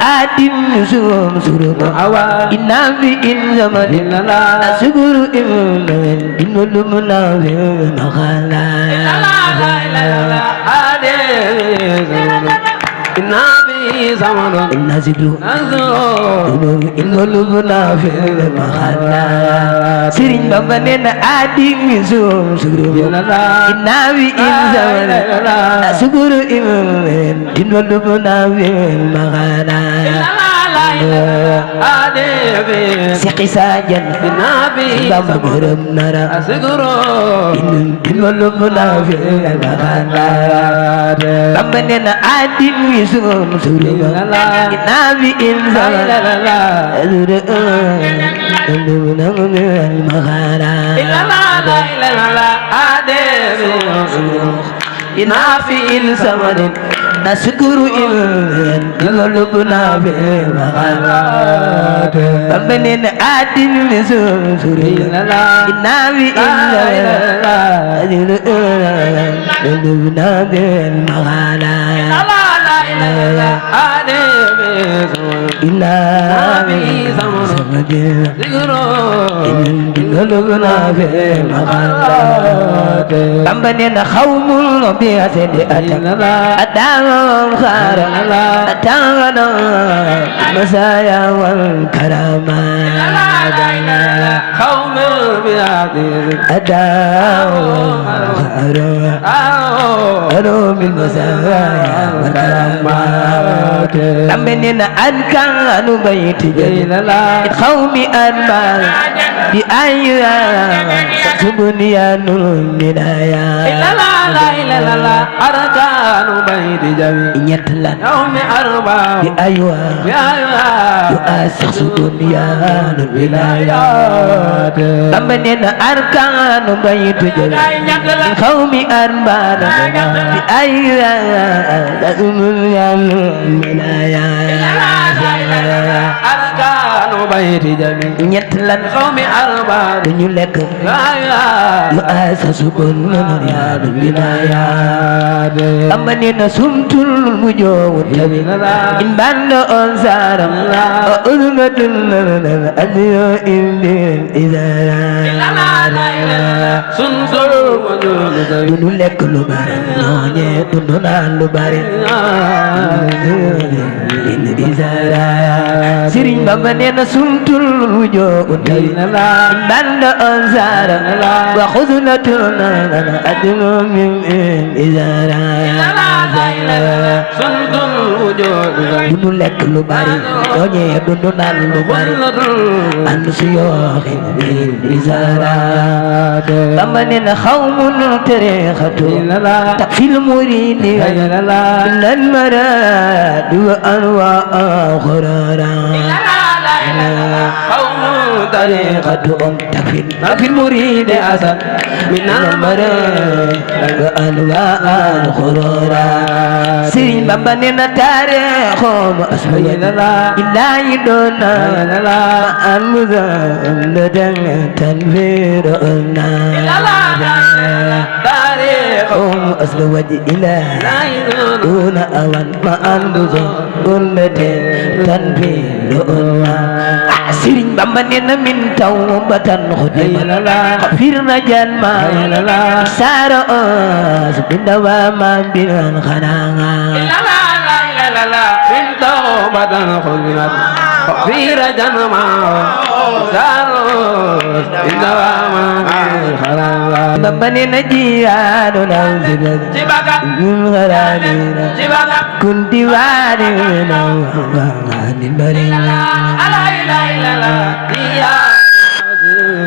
آدم نسوم سرما إنا بإن زمن أسكر إن لمنا في المخالا إن زبلو إن لمنا في المخالا سرين بمبنين آدم نسوم سرما إنا بإن زمن أسكر إن لمنا في المخالا سقي ساجن بابا غرم نرى إن ولبنا في المغالات بابا ننا عادين ويسوم سورما نبي إنسان ولبنا في المغالات إنا في الزمن نشكر إن لبنا في المغالات بمن عادل لسوسر إنا في لبنا في المغالات إنا في زمن إن لبنا في المغالات بمن خوم بأسد أدام خارا أتانا مسايا والكرامات قوم بهذه أدام خارا أدام بالمسايا والكرامات لمن أنكان بيت جليل قوم أنبال بأيها سبنيان البداية أركان بيت جميل يتلن يوم أربع بأيها يؤسس سبنيان الولايات لمن أركان بيت جليل قوم أنبال بأيها سبنيان الولايات أركان بيت جميل يتلن قوم أربع ñu lekk yu asasu kon memorial wilayat amanina sumtul mu jowut tabi in bando on saram udmatul adiyo indin izara sunsul ñu lekk lu bari ñoñe dunu naan lu bari in izara Sëriñ Bamba neena sumtul mu jowut tabi banda ansara wa khudlatuna adlu min izara sunsul wujud dunu lekk lu bari ñoñe dunu naan lu bari and si yoxi min izara Bamba neena xawmun tariqatu takfil muridi lan marad wa anwa akhara طريقة تكفي المريد أسد من المرء وأنواع الخرورة سيرين بابا نينا تاريخهم أسمي إلا يدونا المذنب تنفير تاريخهم أسود إلى دون أوان ما أنبذ قلت تنفير Sëriñ Bamba neena min tawbatan khudima khafirna janma sara subindawa ma bilan khananga min tawbatan khudima في رجنما ساروس إنما خلاص بمن نجيان نوزل غرانينا كنت وارينا عن البرينا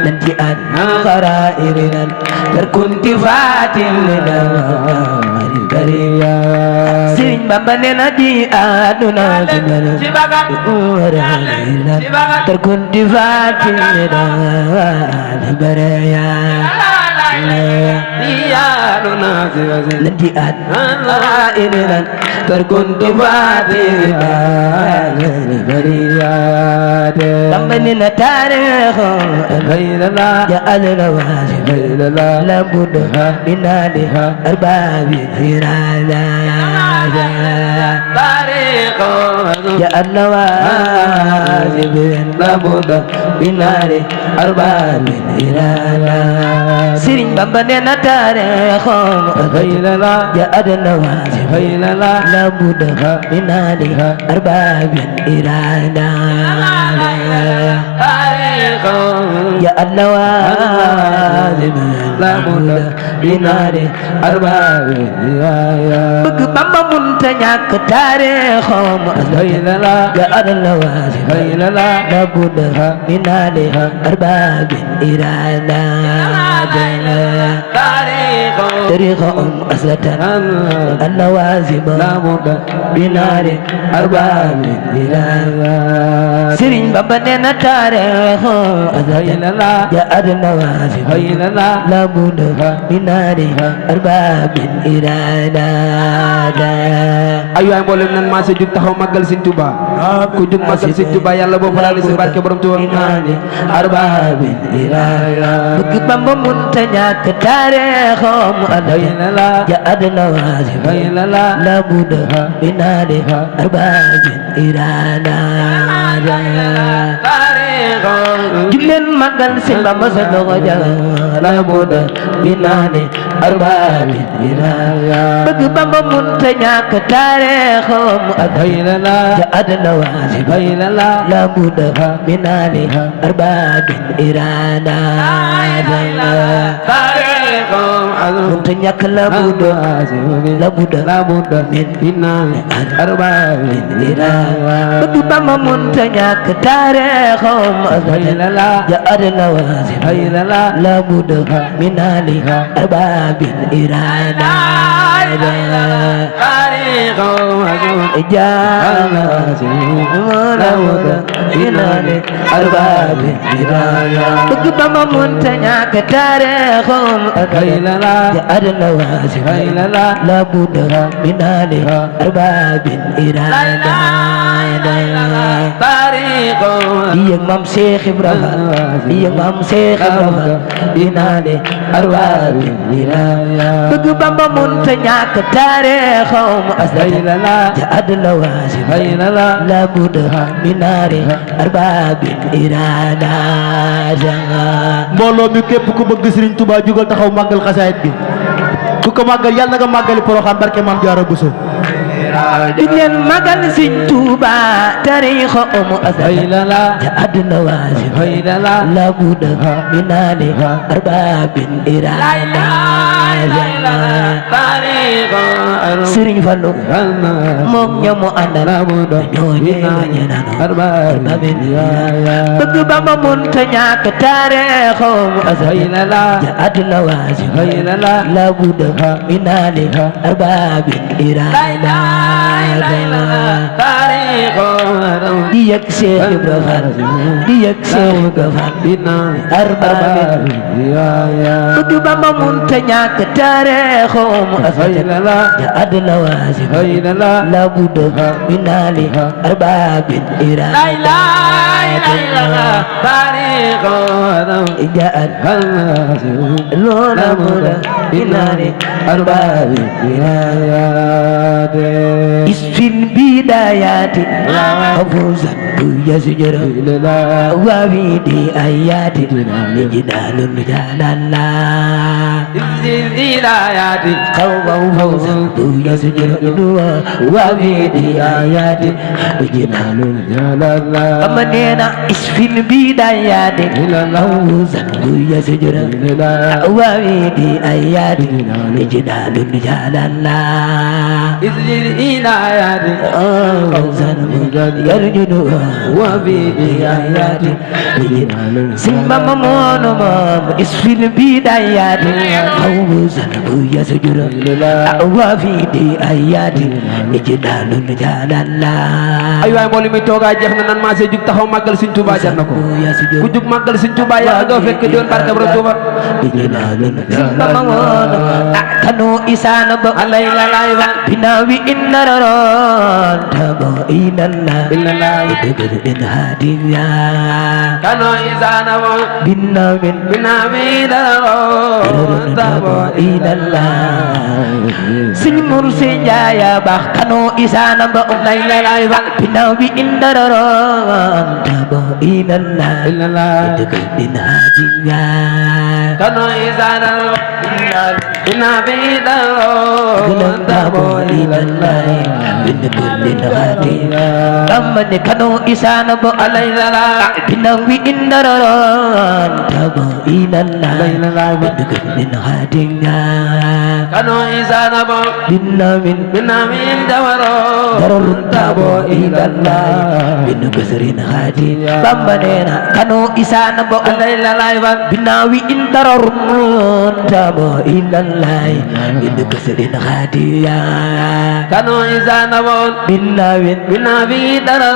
نجيان غرائرنا كنت فاتلنا عن البرينا سين بمن نجيان نوزل غرانينا كنت فاتلنا عن البرينا نجيان غرائرنا كنت فاتلنا عن البريات تمنينا تاريخ يا الرواسي لا بد من عليها أرباب الهرالا تاريخ يا الرواسي لا بد من عليها أرباب الهرالا سرين بمبنينا تاريخ يا الرواسي لا بد من عليها أرباب الهرالا يا النوازم لا بد بنار أرباب بق بامبا منتا ñàkk taarixam يا النوازم لا بد بنار أرباب إرادا تاريخهم أسلة النوازم لا بد بنار أرباب إرادا سرين بابا نينا تاريخهم يا النوازم لا بد من نار أرباب إرادا ay waay mboolem nan maa sa jug taxaw màggal Sëñ Tuba ku jug màggal Sëñ Tuba yàlla boo fa laal si barke borom Tuba أرباب إرادا بك بامبا منتا ñàkk taarixam يا النوازم لا بد من نار أرباب إرادا جلن مغل سيمبا مسدو جا لا بد بناني أرباب بغ بامبا منتا ñàkk taarixam يا النوازم لا بد بناني أرباب إرادا منتا ñàkk لا بد من بناني أرباب إرادا بغ بامبا منتا ñàkk taarixam يا النوازم لا بد من عليها أرباب الإرادة لا بد من عليها أرباب الإرادة بقبما منتنياك تاريخهم يا النوازم لا بد من عليها أرباب الإرادة يا مام شيخ إبراهيم يا مام شيخ إبراهيم بناني أرباب بق بامبا منتنياك تاريخهم يا النوازم لا بد من نار أرباب الإرادة mbooloo mi képp ku bëgg Serigne Touba jugal taxaw màggal xasaayit bi ku ko màggal yàlla na nga màggali Porokhane barke Maam Jaara Buso digleen magal Sëñ Tuuba tariixa umu asad ya àdduna waasi la budda min naani arbaabin iraada Sëriñ Fallu moom ñamu àndal ñoo ñeeñe nanu arbaabin bëgg Bamba munta ñàkk tariixa umu asad ya àdduna waasi la budda min naani arbaabin iraada di yëg Cheikh Ibra Fall di yëg Cheikh Ibra Fall arbaab bëgg Bamba munta ñàkk taarixum asad ya àdduna waasif la budda min naali arbaab iraada jaat loola budda min naali arbaab iraada isfil bidayati fawzan yasjara wa fi di ayati jinanun jalalla الآيات قوم فوزا يسجدون وفي آيات جنان أمنينا اسف البدايات فوزا يسجدون وفي آيات جنان جلالا إذ الآيات فوزا يرجدون وفي آيات سيما ممون مام اسف البدايات فوزا يسجدون وفي آيات جنان جلالا ay waay mbooloo mi toogaa jeex na nan maa see jug taxaw màggal Sëñ Tuubaa jar na ko ku jug màggal Sëñ Tuubaa yàlla nga fekk doon barke Borom Tuubaa كانوا إسانا alay la lay ba بناوي إن ررون تبو إن الله بدر إن هاديا kano isaana mo بناوي binami daro tabo إن الله سنمر سنجايا بخ كانوا إسانا lay la lay ba بناوي إن ررون تبو إن الله بدر إن هاديا kano isaana mo binami daro tabo ilallah Ramad kanu isana bo alay la la binawi indaron tabo ilallah min hadinga kano isaana mo binamin binami dawaro darun tabo ilallah min kasrin hadi bambanena kanu isana bo alay la lay ba binawi indaron tabo ilallah min kasrin hadiya kano isaana mo binawin binami daro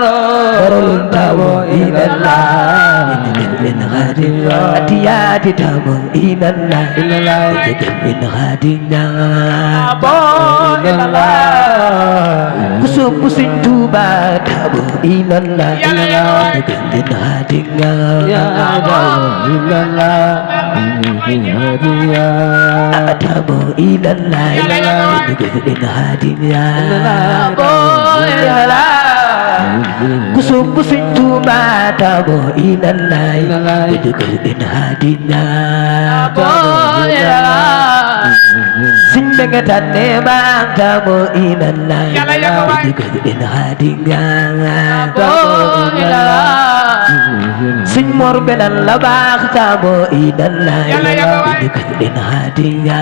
tabo ilallah min hadiya atiyati tabo ilallah min hadiya kusuk kusin tuba tabo ilallah min hadiya tabo ilallah min hadiya kusuk kusin tuba tabo ilallah min hadiya Sindang tane bang tabo ilallah min hadiya Sing mor benan labak tabo ilallah min hadiya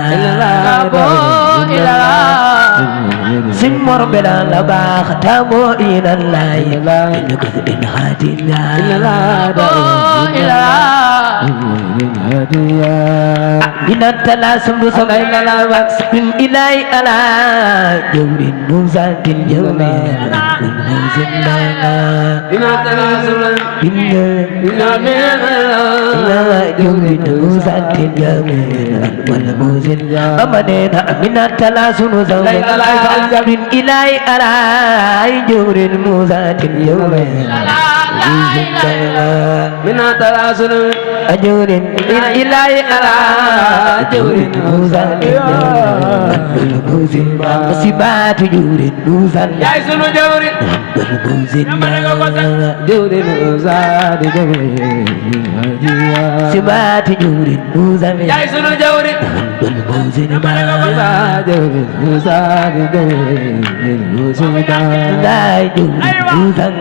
Sing mor benan labak tabo ilallah min hadiya Minat talasum samay lalawak min ilay ala jawrin muzakin jawmin muzinna jawrin muzakin jawmin muzinna bamanena minat talasum samay lalawak min ilay ala jawrin muzakin jawmin minat rasul ajurin ilai ala ajurin muzan musibat ajurin muzan yaay sunu jawrin jawrin muzan musibat ajurin muzan yaay sunu jawrin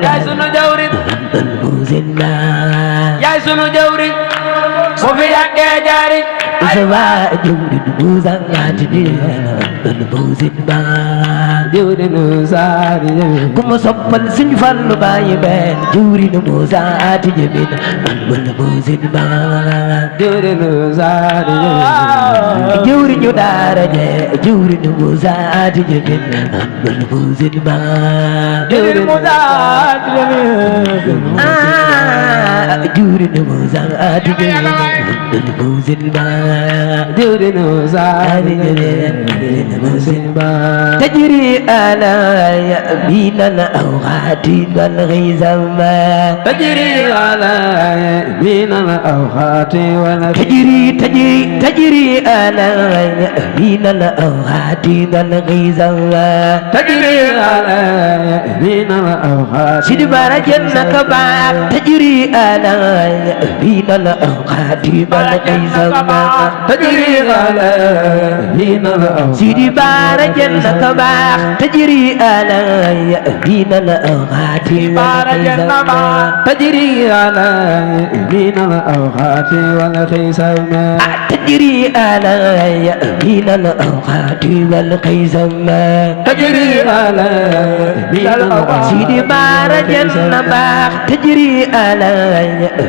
yaay sunu jawrin yaay sunu jawrin bu fi yàggee jaari Kuma soppal Sëñ Fallu bayi ben juri no musa ati jebin wal buzin ba juri ñu dara je juri no musa ati jebin wal buzin ba jawrin musa ati jebin juri no musa ati jebin wal buzin ba juri no musa ati jebin wal buzin ba tajri على يمين الأوقات والغزم تجري على يمين الأوقات والغزم تجري على يمين الأوقات والغزم تجري على يمين الأوقات سيدي بارا جنك باك تجري على يمين الأوقات والغزم تجري على يمين الأوقات سيدي بارا جنك باك تجري على يمين الأوقات والغزم تجري على يمين الأوقات والخيسم تجري على يمين الأوقات والقيسم تجري على يمين الأوقات سيدي بارا جنباخ تجري على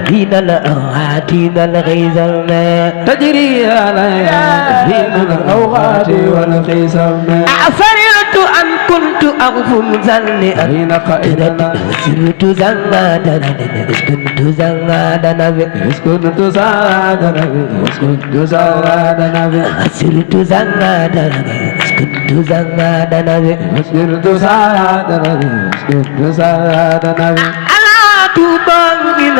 يمين الأوقات والقيسم تجري على يمين الأوقات والخيسم أفررت أن كنت أغفر ذنبي أين قائدنا سرت زنادا كنت زنادا كنت سعادنا كنت سعادنا سرت زنادا كنت زنادا كنت سعادنا كنت سعادنا ألا تبين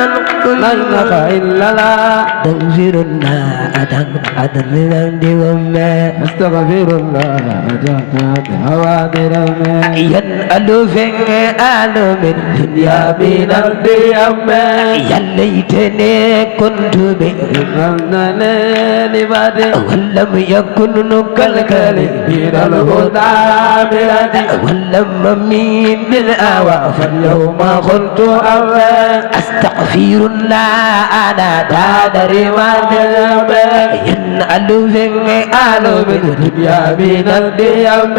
لا إله إلا الله تغفر الله أدم من عندي وما أستغفر الله جهات هوادر ينأل في آل من دنيا من الديام يا ليتني كنت به لبادي ولم يكن كالكلي من الهدى بلادي ولم من بالآوى فاليوم قلت أولا أستغفر الله أنا دادر والدم ينأل في آل من يا من الديام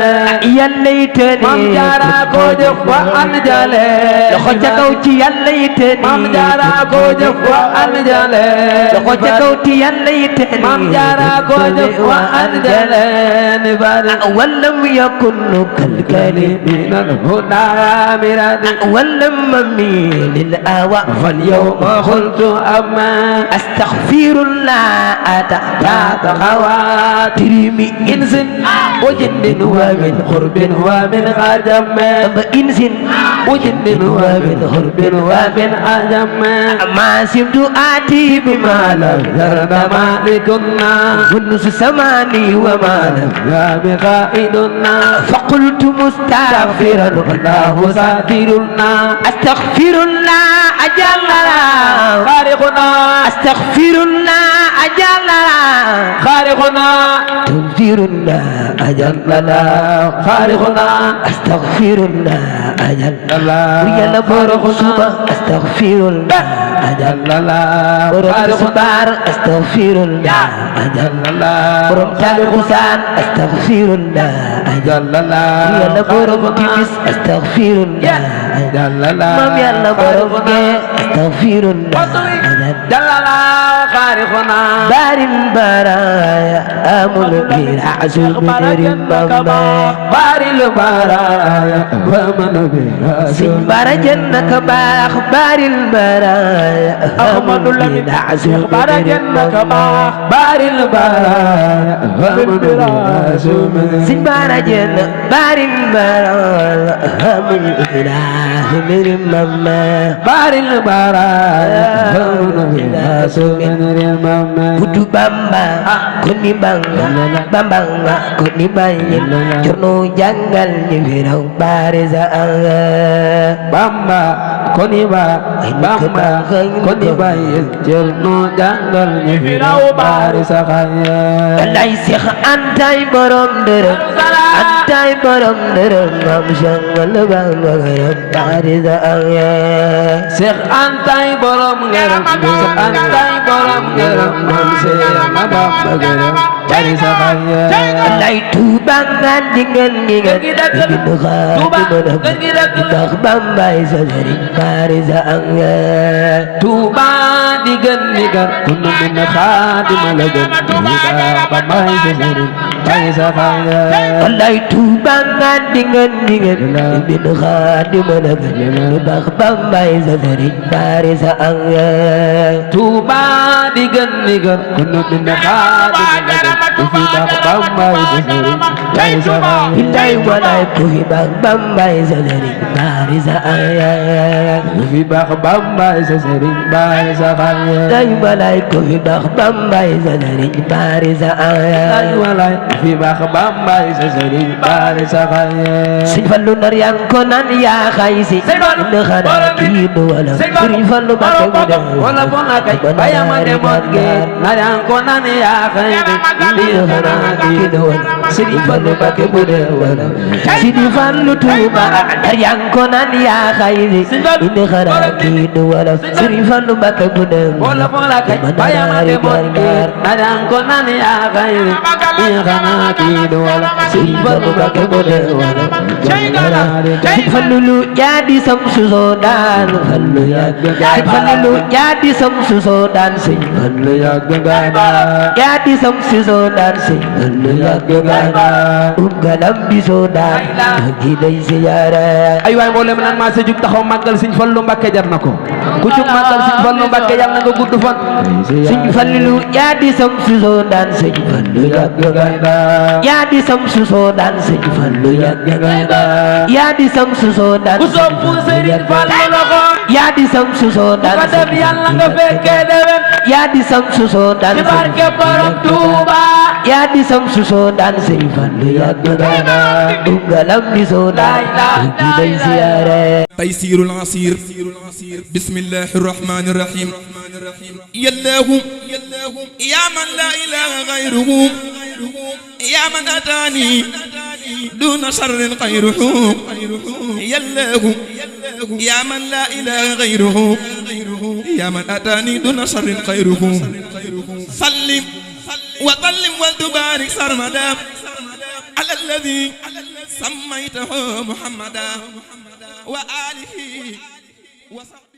يا ليتني مام جارا ko jëf wa an jale loxo ca kaw ci yàlla yiteni Mame Diarra ko jëf wa an jale loxo ca kaw ci yàlla yiteni Mame Diarra ko jëf wa an jale ni bari ولم يكن كالكلم من الهدى مرادي ولم مميل الآوى فاليوم قلت أما أستغفر الله تحت خواتر من إنس وجن ومن قرب ومن عجم إنس وجن ومن قرب ومن عجم ما سبت آتي بما لم يرد مالكنا والنص سماني وما لم يا بقائدنا فقلت مستغفرا الله ساترنا أستغفر الله أجل خارقنا أستغفر الله أجل خارقنا تغفر الله أجل خارقنا أستغفر الله أجل الله ويلا بورك صبا أستغفر الله أجل بورك صبار أستغفر الله أجل بورك تالقسان أستغفر الله أجل ويلا بورك كيس أستغفر الله أجل مام يلا بورك أستغفر الله أجل جلالا خارقنا بار البرايا أمل بالعز بدر مما بار البرايا ومن براسه سنبار جنك باخ بار البرايا أحمد أمل بالعز بار جنك بار البرايا ومن براسه سنبار جنك بار البرايا أمل بالعز بدر مما بار البرايا ومن براسه Kudu Bamba kuni banga bamba kuni bayin jono jangal ni firaw bariza Bamba koni ba Bamba koni ba jono jangal ni firaw bariza Alay Seex antay borom dërëm antay borom dërëm mam jangal bamba bariza Seex antay borom ngërëm Seex antay borom ngërëm mam Seex Bamba ngërëm bariza Alay Tuuba ngan dingan dingan Ibnu Xaadim ndax Bambay sa sëriñ bariza Tuuba digan digan kunu min Xaadim la gën Bambay sa sëriñ bariza Alay Tuuba ngan dingan dingan Ibnu Xaadim la gën ndax Bambay sa sëriñ bariza Tuuba digan digan kunu min Xaadim la gën billaay walaay ku fi baax bambay sa sëriñ baari sa ayaat fi baax bambay sa sëriñ baari sa ayaat day walaay ku fi baax bambay sa sëriñ baari sa ayaat day walaay fi baax bambay sa sëriñ baari sa ayaat Sëñ Fallu nar yaa ngi ko naan yaa xay si ina xanaa kii du wala Sëñ Fallu Mbàkke mu dem wala bona kay bayama demoon géej nar yaa ngi ko naan yaa xay si ina xanaa kii du wala Sëñ Fallu Mbàkke mu dem wala Sidi Fallu Tuuba nar yaa ngi ko naan yaa xay si ina xanaa kii du wala Sëñ Fallu Mbàkke mu dem wala bona kay bayama demoon géej nar yaa ngi ko naan yaa xay si ina xanaa kii du wala Sëñ Fallu Mbàkke mu dem wala Sëñ Fallu lu jaadi sam susoo daan Fallu yàgg Sëñ Fallu lu jaadi sam susoo daan Sëñ Fallu yàgg jaadi sam susoo daan Sëñ Fallu yàgg galam bi soo daan gi lay siyaare ay waay mboolem naan maa sa jug taxaw màggal Sëñ Fallu Mbàkke jar na ko ku jug màggal Sëñ Fallu Mbàkke yàlla na nga gudd fan Sëñ Fallu lu jaadi sam susoo daan Sëñ Fallu yàgg jaadi sam susoo daan Sëñ Fallu yàgg yaa di sam susoo daan ku sopp Sëriñ Fallu loxo yaa di sam susoo daan ko def yàlla nga fekkee déwén yaa di sam susoo daan ci barke Borom Tuuba yaa di sam susoo daan Sëñ Fallu yàgg galam bi soo daan gi day siyaare تيسير العسير بسم الله الرحمن الرحيم يا الله يا من لا إله غيره يا من أتاني دون شر غيره يا الله يا من لا إله غيره يا من أتاني دون شر غيره سلم وسلم وتبارك سرمدا على الذي سميته محمدا وآله وصحبه